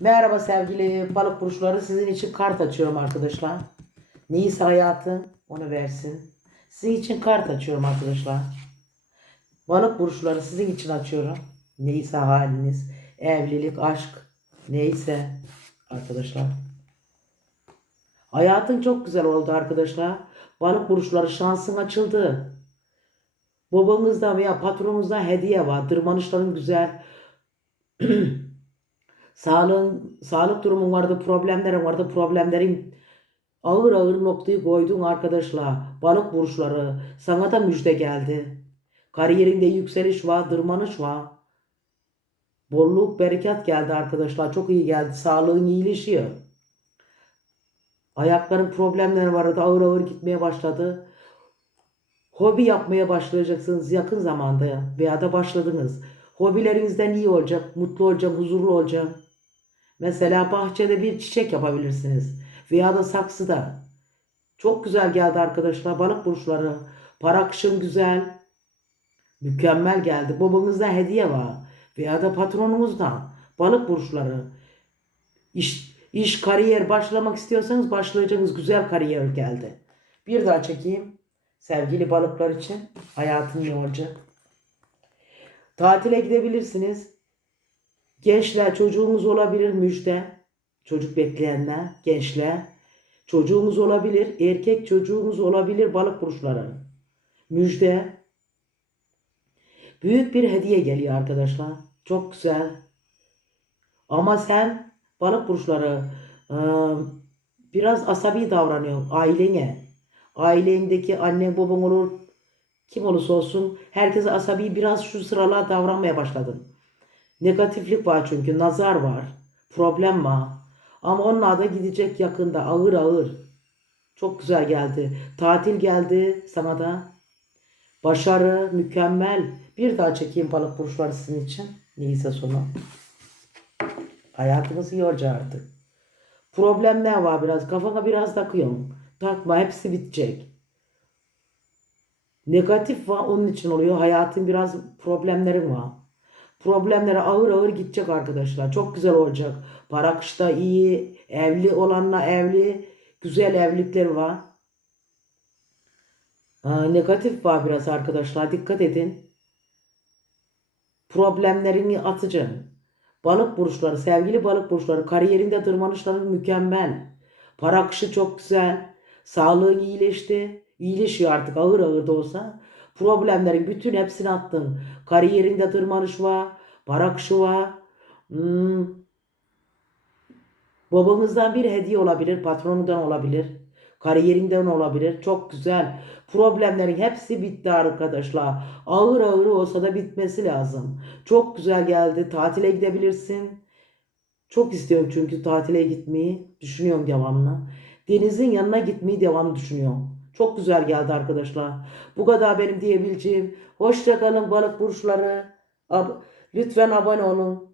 Merhaba sevgili balık burçları. Sizin için kart açıyorum arkadaşlar. Neyse hayatı onu versin. Sizin için kart açıyorum arkadaşlar. Balık burçları sizin için açıyorum. Neyse haliniz, evlilik, aşk, neyse arkadaşlar. Hayatın çok güzel oldu arkadaşlar. Balık burçları şansın açıldı. Babanızda veya patronunuzda hediye var. Tırmanışların güzel. Sağlığın, sağlık durumun vardı, problemlerin vardı. Problemlerin ağır ağır noktayı koydun arkadaşlar. Balık burçları. Sana da müjde geldi. Kariyerinde yükseliş var, tırmanış var. Bolluk, bereket geldi arkadaşlar. Çok iyi geldi. Sağlığın iyileşiyor. Ayakların problemleri vardı. Ağır ağır gitmeye başladı. Hobi yapmaya başlayacaksınız yakın zamanda veya da başladınız. Hobilerinizden iyi olacak, mutlu olacak, huzurlu olacak. Mesela bahçede bir çiçek yapabilirsiniz. Veya da saksıda. Çok güzel geldi arkadaşlar. Balık burçları. Para akışın güzel. Mükemmel geldi. Babanızda hediye var. Veya da patronunuzdan. Balık burçları. İş, iş kariyer başlamak istiyorsanız başlayacağınız güzel kariyer geldi. Bir daha çekeyim. Sevgili balıklar için hayatın iyi olacak. Tatile gidebilirsiniz. Gençler çocuğumuz olabilir müjde. Çocuk bekleyenler, gençler. Çocuğumuz olabilir, erkek çocuğumuz olabilir balık burçları. Müjde. Büyük bir hediye geliyor arkadaşlar. Çok güzel. Ama sen balık burçları e, biraz asabi davranıyor ailene. Ailendeki anne baban olur, kim olursa olsun herkese asabi biraz şu sıralar davranmaya başladın. Negatiflik var çünkü nazar var. Problem var. Ama onlar da gidecek yakında ağır ağır. Çok güzel geldi. Tatil geldi sana da. Başarı mükemmel. Bir daha çekeyim balık burçları sizin için. Neyse sonu. Hayatımız iyi olacak artık. Problemler var biraz. Kafana biraz takıyorsun. Takma hepsi bitecek. Negatif var onun için oluyor. Hayatın biraz problemlerin var. Problemlere ağır ağır gidecek arkadaşlar. Çok güzel olacak. Para akışta iyi. Evli olanla evli. Güzel evlilikler var. Aa, negatif var biraz arkadaşlar. Dikkat edin. Problemlerini atacaksın. Balık burçları, sevgili balık burçları, kariyerinde tırmanışların mükemmel. Para akışı çok güzel. Sağlığın iyileşti. İyileşiyor artık ağır ağır da olsa. Problemlerin bütün hepsini attın. Kariyerinde tırmanış var. Para akışı var. Hmm. Babanızdan bir hediye olabilir. Patronundan olabilir. Kariyerinden olabilir. Çok güzel. Problemlerin hepsi bitti arkadaşlar. Ağır ağır olsa da bitmesi lazım. Çok güzel geldi. Tatile gidebilirsin. Çok istiyorum çünkü tatile gitmeyi. Düşünüyorum devamlı. Denizin yanına gitmeyi devamlı düşünüyorum. Çok güzel geldi arkadaşlar. Bu kadar benim diyebileceğim. Hoşçakalın balık burçları. Ab- Lütfen abone olun.